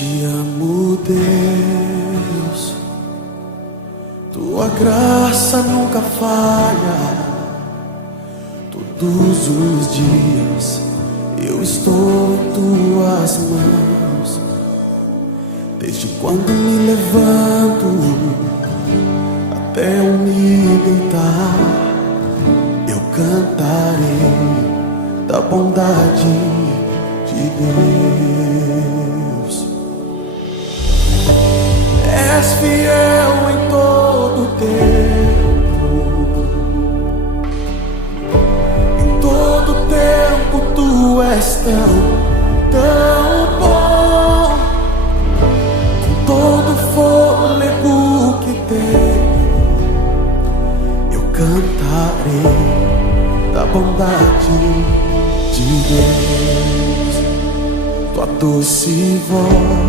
Te amo, Deus, tua graça nunca falha. Todos os dias eu estou em tuas mãos. Desde quando me levanto até eu me deitar, eu cantarei da bondade de Deus. És fiel em todo tempo, em todo tempo tu és tão bom. Com todo fôlego que tenho, eu cantarei da bondade de Deus. Tua doce voz